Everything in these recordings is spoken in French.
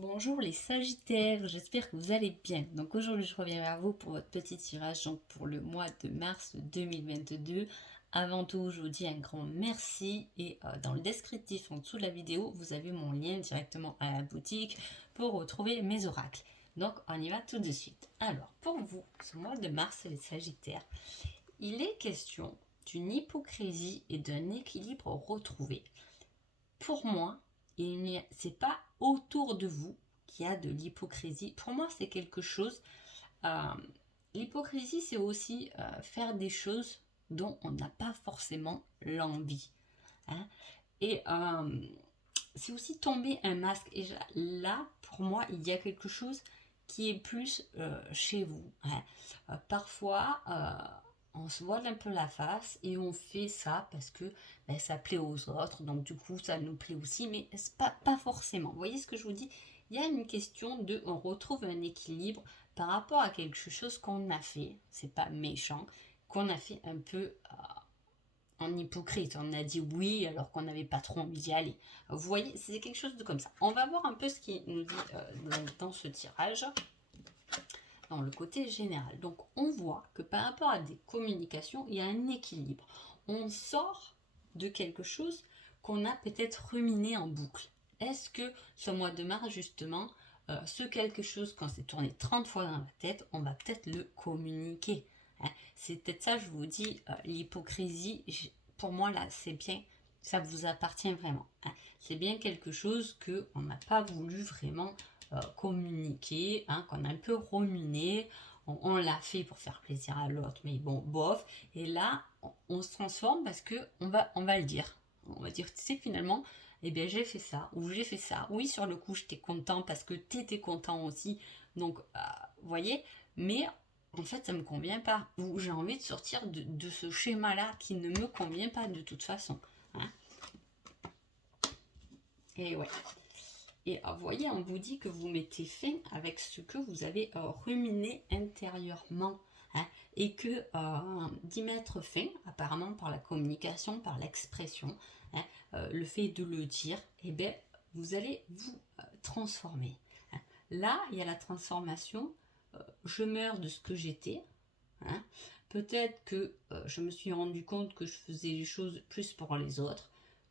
Bonjour les Sagittaires, j'espère que vous allez bien. Donc aujourd'hui je reviens vers vous pour votre petit tirage donc pour le mois de mars 2022. Avant tout je vous dis un grand merci et dans le descriptif en dessous de la vidéo vous avez mon lien directement à la boutique pour retrouver mes oracles. Donc on y va tout de suite. Alors pour vous, ce mois de mars les Sagittaires, il est question d'une hypocrisie et d'un équilibre retrouvé. Pour moi, c'est pas autour de vous qu'il y a de l'hypocrisie. Pour moi, c'est quelque chose. euh, L'hypocrisie, c'est aussi faire des choses dont on n'a pas forcément l'envie, hein. Et c'est aussi tomber un masque. Et là, pour moi, il y a quelque chose qui est plus chez vous, hein. Parfois, on se voile un peu la face et on fait ça parce que ça plaît aux autres, donc du coup ça nous plaît aussi, mais c'est pas forcément. Vous voyez ce que je vous dis? Il y a une question de, on retrouve un équilibre par rapport à quelque chose qu'on a fait, c'est pas méchant, qu'on a fait un peu en hypocrite. On a dit oui alors qu'on n'avait pas trop envie d'y aller. Vous voyez, c'est quelque chose de comme ça. On va voir un peu ce qu'il nous dit dans ce tirage, dans le côté général. Donc on voit que par rapport à des communications, il y a un équilibre. On sort de quelque chose qu'on a peut-être ruminé en boucle. Est-ce que ce mois de mars, justement, ce quelque chose, quand c'est tourné 30 fois dans la tête, on va peut-être le communiquer, hein. C'est peut-être ça, je vous dis, l'hypocrisie, pour moi, là, c'est bien, ça vous appartient vraiment, hein. C'est bien quelque chose qu'on n'a pas voulu vraiment communiquer, hein, qu'on a un peu ruminé. On l'a fait pour faire plaisir à l'autre, mais bon, bof. Et là, on se transforme parce que on va le dire. On va dire, tu sais, finalement, eh bien, j'ai fait ça, ou j'ai fait ça. Oui, sur le coup, j'étais content parce que tu étais content aussi. Donc, vous voyez, mais en fait, ça me convient pas. Ou j'ai envie de sortir de ce schéma-là qui ne me convient pas de toute façon, hein. Et ouais. Et vous voyez, on vous dit que vous mettez fin avec ce que vous avez ruminé intérieurement, hein, et que d'y mettre fin, apparemment par la communication, par l'expression, hein, le fait de le dire, eh bien, vous allez vous transformer, hein. Là, il y a la transformation, je meurs de ce que j'étais, hein. Peut-être que je me suis rendu compte que je faisais les choses plus pour les autres.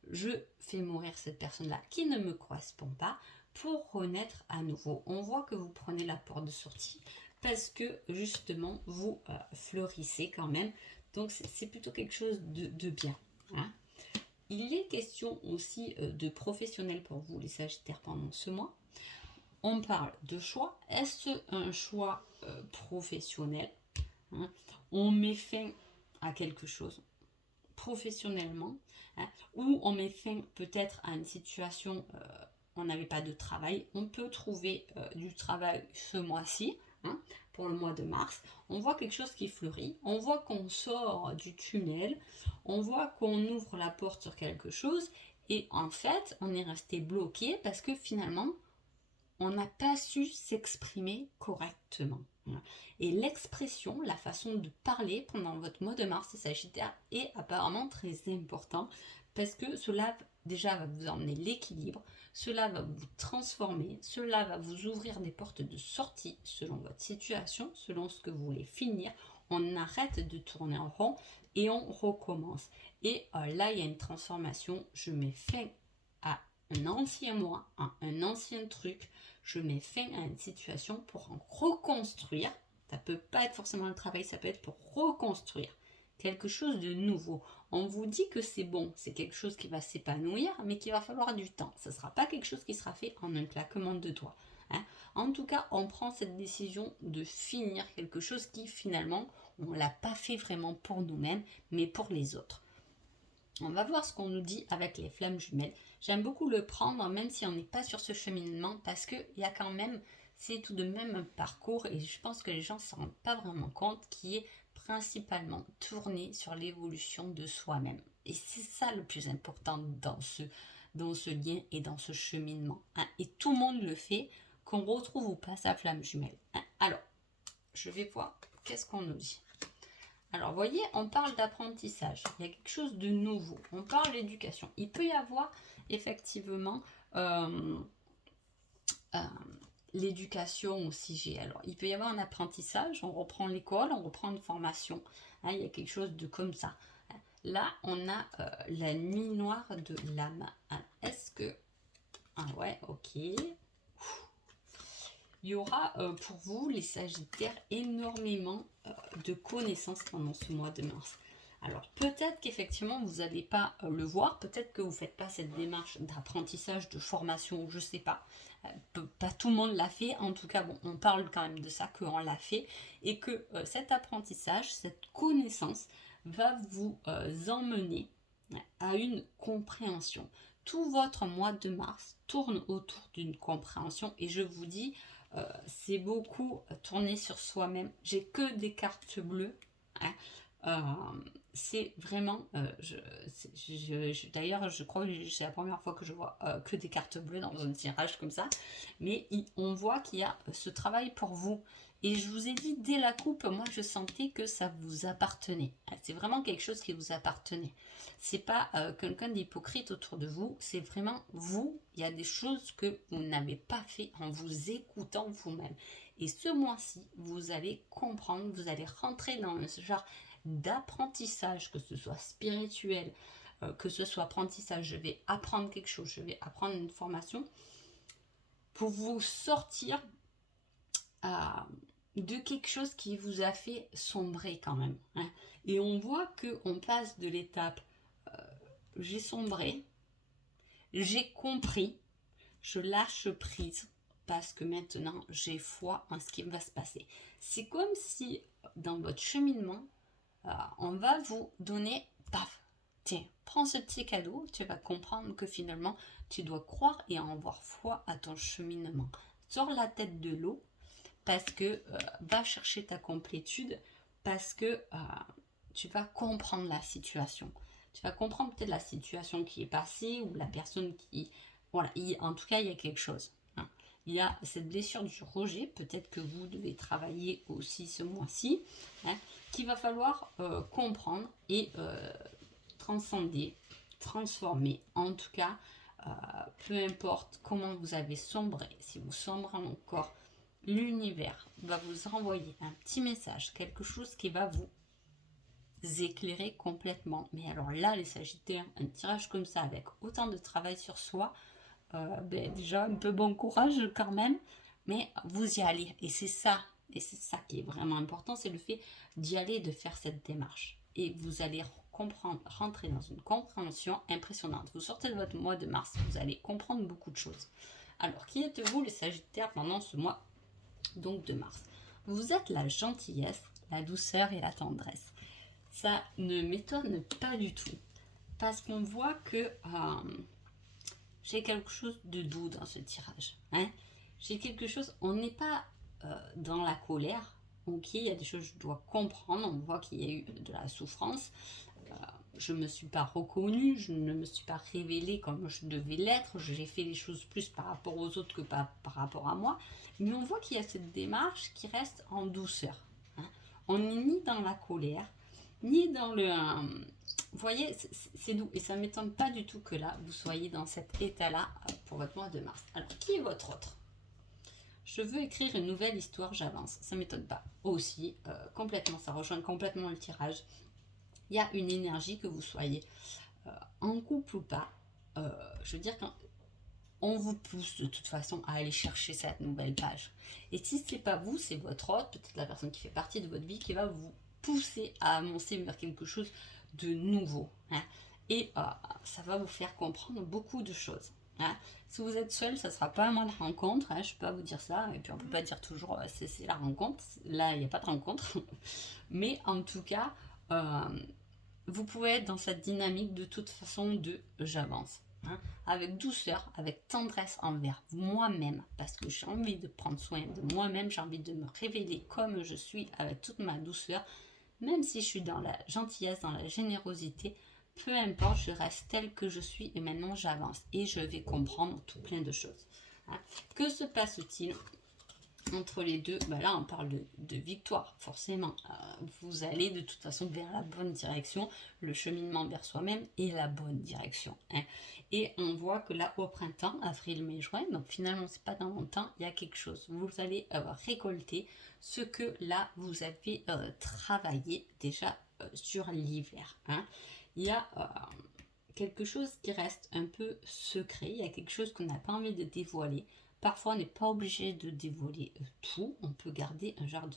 Je fais mourir cette personne-là qui ne me correspond pas pour renaître à nouveau. On voit que vous prenez la porte de sortie parce que justement vous fleurissez quand même. Donc c'est plutôt quelque chose de bien, hein. Il est question aussi de professionnel pour vous les Sagittaires pendant ce mois. On parle de choix. Est-ce un choix professionnel, hein? On met fin à quelque chose professionnellement, hein, ou on met fin peut-être à une situation, on n'avait pas de travail, on peut trouver du travail ce mois-ci, hein, pour le mois de mars. On voit quelque chose qui fleurit, on voit qu'on sort du tunnel, on voit qu'on ouvre la porte sur quelque chose, et en fait on est resté bloqué parce que finalement on n'a pas su s'exprimer correctement. Et l'expression, la façon de parler pendant votre mois de mars Sagittaire est apparemment très important parce que cela déjà va vous emmener l'équilibre, cela va vous transformer, cela va vous ouvrir des portes de sortie selon votre situation, selon ce que vous voulez finir. On arrête de tourner en rond et on recommence. Et là, il y a une transformation. Je mets fin à un ancien moi, un ancien truc. Je mets fin à une situation pour en reconstruire. Ça peut pas être forcément le travail, ça peut être pour reconstruire quelque chose de nouveau. On vous dit que c'est bon, c'est quelque chose qui va s'épanouir, mais qu'il va falloir du temps. Ce ne sera pas quelque chose qui sera fait en un claquement de doigts, hein. En tout cas, on prend cette décision de finir quelque chose qui finalement, on ne l'a pas fait vraiment pour nous-mêmes, mais pour les autres. On va voir ce qu'on nous dit avec les flammes jumelles. J'aime beaucoup le prendre, même si on n'est pas sur ce cheminement, parce qu'il y a quand même, c'est tout de même un parcours, et je pense que les gens ne s'en rendent pas vraiment compte, qui est principalement tourné sur l'évolution de soi-même. Et c'est ça le plus important dans ce lien et dans ce cheminement, hein. Et tout le monde le fait, qu'on retrouve ou pas sa flamme jumelle, hein. Alors, je vais voir qu'est-ce qu'on nous dit. Alors, vous voyez, on parle d'apprentissage. Il y a quelque chose de nouveau. On parle d'éducation. Il peut y avoir effectivement l'éducation aussi. Alors, il peut y avoir un apprentissage, on reprend l'école, on reprend une formation. Hein, il y a quelque chose de comme ça. Là, on a la nuit noire de l'âme. Hein, est-ce que... Ah ouais, ok. Il y aura pour vous, les Sagittaires, énormément de connaissances pendant ce mois de mars. Alors peut-être qu'effectivement vous n'allez pas le voir, peut-être que vous ne faites pas cette démarche d'apprentissage, de formation, je ne sais pas. Pas tout le monde l'a fait, en tout cas bon, on parle quand même de ça, qu'on l'a fait, et que cet apprentissage, cette connaissance va vous emmener à une compréhension. Tout votre mois de mars tourne autour d'une compréhension, et je vous dis, c'est beaucoup tourné sur soi-même. J'ai que des cartes bleues. Hein. C'est vraiment, d'ailleurs je crois que c'est la première fois que je vois que des cartes bleues dans un tirage comme ça, mais on voit qu'il y a ce travail pour vous, et je vous ai dit dès la coupe, moi je sentais que ça vous appartenait, c'est vraiment quelque chose qui vous appartenait, c'est pas quelqu'un d'hypocrite autour de vous, c'est vraiment vous, il y a des choses que vous n'avez pas fait en vous écoutant vous-même, et ce mois-ci vous allez comprendre, vous allez rentrer dans ce genre d'apprentissage, que ce soit spirituel, que ce soit apprentissage, je vais apprendre quelque chose, je vais apprendre une formation, pour vous sortir de quelque chose qui vous a fait sombrer quand même. Hein. Et on voit qu'on passe de l'étape j'ai sombré, j'ai compris, je lâche prise, parce que maintenant j'ai foi en ce qui va se passer. C'est comme si dans votre cheminement, on va vous donner, paf, tiens, prends ce petit cadeau, tu vas comprendre que finalement, tu dois croire et avoir foi à ton cheminement. Sors la tête de l'eau, parce que va chercher ta complétude, parce que tu vas comprendre la situation. Tu vas comprendre peut-être la situation qui est passée, ou la personne qui... Voilà, en tout cas, il y a quelque chose. Hein. Il y a cette blessure du rejet, peut-être que vous devez travailler aussi ce mois-ci, hein, qu'il va falloir comprendre et transcender, transformer. En tout cas, peu importe comment vous avez sombré, si vous sombrez encore, l'univers va vous envoyer un petit message, quelque chose qui va vous éclairer complètement. Mais alors là, les Sagittaires, un tirage comme ça, avec autant de travail sur soi, déjà un peu bon courage quand même, mais vous y allez, et c'est ça qui est vraiment important, c'est le fait d'y aller, de faire cette démarche, et vous allez comprendre, rentrer dans une compréhension impressionnante. Vous sortez de votre mois de mars, vous allez comprendre beaucoup de choses. Alors, qui êtes-vous les Sagittaires pendant ce mois donc de mars? Vous êtes la gentillesse, la douceur et la tendresse. Ça ne m'étonne pas du tout, parce qu'on voit que j'ai quelque chose de doux dans ce tirage. Hein. J'ai quelque chose, on n'est pas dans la colère. Ok, il y a des choses que je dois comprendre. On voit qu'il y a eu de la souffrance. Je ne me suis pas reconnue, je ne me suis pas révélée comme je devais l'être. J'ai fait les choses plus par rapport aux autres que par rapport à moi. Mais on voit qu'il y a cette démarche qui reste en douceur. Hein. On n'est ni dans la colère, ni dans le... vous voyez, c'est doux. Et ça ne m'étonne pas du tout que là, vous soyez dans cet état-là pour votre mois de mars. Alors, qui est votre autre? Je veux écrire une nouvelle histoire, j'avance. Ça ne m'étonne pas. Aussi, complètement, ça rejoint complètement le tirage. Il y a une énergie que vous soyez en couple ou pas. Je veux dire, quand on vous pousse de toute façon à aller chercher cette nouvelle page. Et si ce n'est pas vous, c'est votre autre, peut-être la personne qui fait partie de votre vie, qui va vous pousser à avancer vers quelque chose de nouveau. Hein. Et ça va vous faire comprendre beaucoup de choses. Hein. Si vous êtes seul, ça ne sera pas un mois de rencontre, hein, je peux pas vous dire ça, et puis on ne peut pas dire toujours c'est la rencontre, là il n'y a pas de rencontre, mais en tout cas, vous pouvez être dans cette dynamique de toute façon de j'avance. Hein, avec douceur, avec tendresse envers moi-même, parce que j'ai envie de prendre soin de moi-même, j'ai envie de me révéler comme je suis avec toute ma douceur, même si je suis dans la gentillesse, dans la générosité, peu importe, je reste telle que je suis et maintenant j'avance et je vais comprendre tout plein de choses. Hein. Que se passe-t-il entre les deux, ben là on parle de victoire, forcément. Vous allez de toute façon vers la bonne direction, le cheminement vers soi-même est la bonne direction. Hein. Et on voit que là au printemps, avril, mai, juin, donc finalement c'est pas dans longtemps, il y a quelque chose. Vous allez récolter ce que là vous avez travaillé déjà sur l'hiver. Hein. Il y a quelque chose qui reste un peu secret, il y a quelque chose qu'on n'a pas envie de dévoiler. Parfois, on n'est pas obligé de dévoiler tout. On peut garder un genre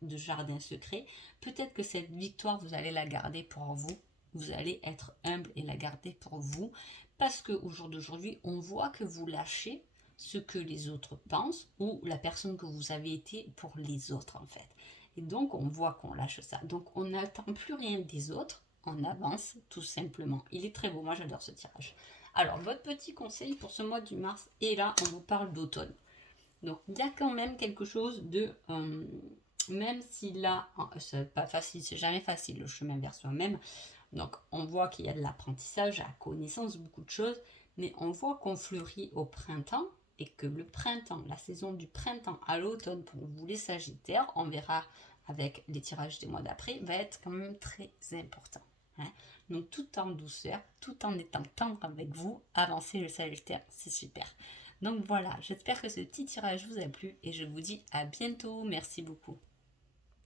de jardin secret. Peut-être que cette victoire, vous allez la garder pour vous. Vous allez être humble et la garder pour vous. Parce qu'au jour d'aujourd'hui, on voit que vous lâchez ce que les autres pensent ou la personne que vous avez été pour les autres, en fait. Et donc, on voit qu'on lâche ça. Donc, on n'attend plus rien des autres. On avance, tout simplement. Il est très beau. Moi, j'adore ce tirage. Alors, votre petit conseil pour ce mois du mars, et là, on vous parle d'automne. Donc, il y a quand même quelque chose de... même si là, c'est pas facile, c'est jamais facile le chemin vers soi-même. Donc, on voit qu'il y a de l'apprentissage, la connaissance, beaucoup de choses. Mais on voit qu'on fleurit au printemps et que le printemps, la saison du printemps à l'automne pour vous les Sagittaires, on verra avec les tirages des mois d'après, va être quand même très important. Hein. Donc tout en douceur, tout en étant tendre avec vous, avancez le Sagittaire, c'est super. Donc voilà, j'espère que ce petit tirage vous a plu et je vous dis à bientôt. Merci beaucoup.